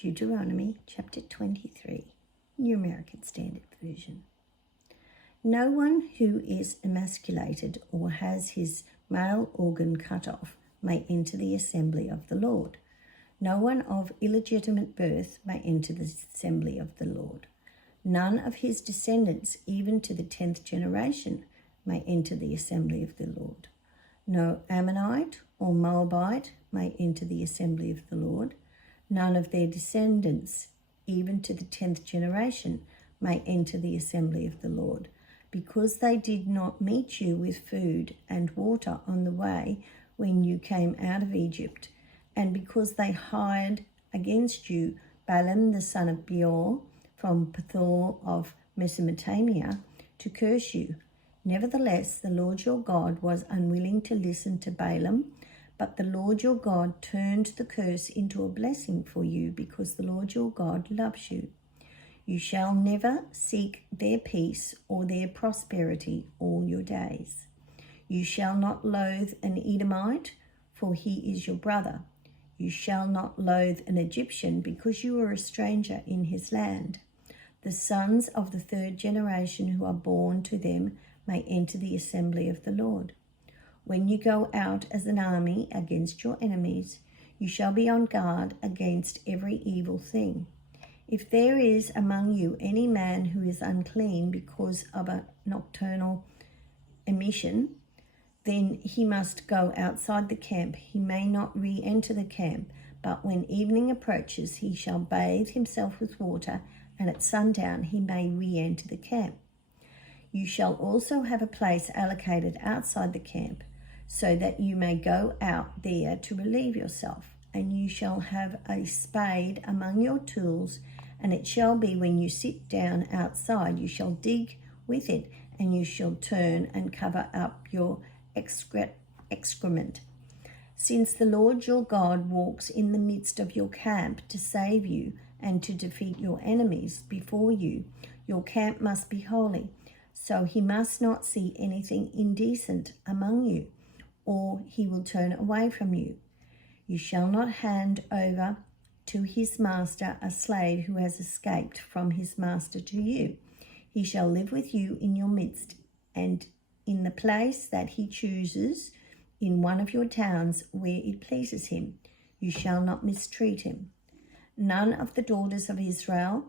Deuteronomy chapter 23, New American Standard Version. No one who is emasculated or has his male organ cut off may enter the assembly of the Lord. No one of illegitimate birth may enter the assembly of the Lord. None of his descendants, even to the 10th generation, may enter the assembly of the Lord. No Ammonite or Moabite may enter the assembly of the Lord. None of their descendants, even to the 10th generation, may enter the assembly of the Lord, because they did not meet you with food and water on the way when you came out of Egypt, and because they hired against you Balaam the son of Beor from Pethor of Mesopotamia to curse you. Nevertheless, the Lord your God was unwilling to listen to Balaam, but the Lord your God turned the curse into a blessing for you, because the Lord your God loves you. You shall never seek their peace or their prosperity all your days. You shall not loathe an Edomite, for he is your brother. You shall not loathe an Egyptian, because you are a stranger in his land. The sons of the 3rd generation who are born to them may enter the assembly of the Lord. When you go out as an army against your enemies, you shall be on guard against every evil thing. If there is among you any man who is unclean because of a nocturnal emission, then he must go outside the camp. He may not re-enter the camp, but when evening approaches, he shall bathe himself with water, and at sundown he may re-enter the camp. You shall also have a place allocated outside the camp, so that you may go out there to relieve yourself. And you shall have a spade among your tools, and it shall be when you sit down outside, you shall dig with it, and you shall turn and cover up your excrement. Since the Lord your God walks in the midst of your camp to save you and to defeat your enemies before you, your camp must be holy. So he must not see anything indecent among you, or he will turn away from you. You shall not hand over to his master a slave who has escaped from his master to you. He shall live with you in your midst, and in the place that he chooses in one of your towns where it pleases him. You shall not mistreat him. None of the daughters of Israel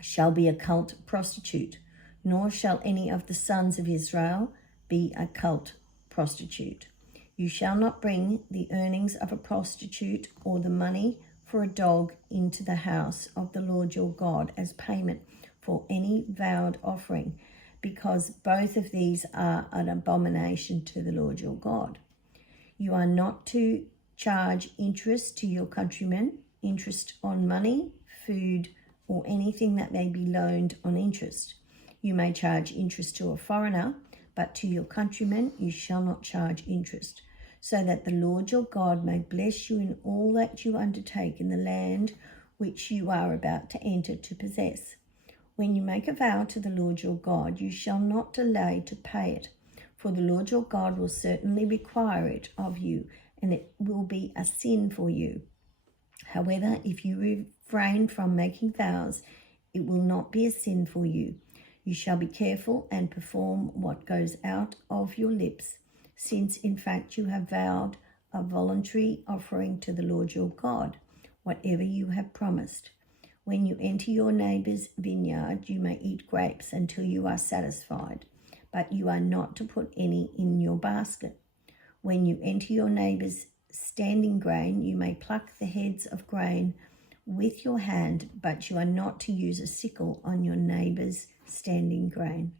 shall be a cult prostitute, nor shall any of the sons of Israel be a cult prostitute. You shall not bring the earnings of a prostitute or the money for a dog into the house of the Lord your God as payment for any vowed offering, because both of these are an abomination to the Lord your God. You are not to charge interest to your countrymen, interest on money, food, or anything that may be loaned on interest. You may charge interest to a foreigner, but to your countrymen you shall not charge interest, so that the Lord your God may bless you in all that you undertake in the land which you are about to enter to possess. When you make a vow to the Lord your God, you shall not delay to pay it, for the Lord your God will certainly require it of you, and it will be a sin for you. However, if you refrain from making vows, it will not be a sin for you. You shall be careful and perform what goes out of your lips, since in fact you have vowed a voluntary offering to the Lord your God, whatever you have promised. When you enter your neighbor's vineyard, you may eat grapes until you are satisfied, but you are not to put any in your basket. When you enter your neighbor's standing grain, you may pluck the heads of grain with your hand, but you are not to use a sickle on your neighbor's standing grain.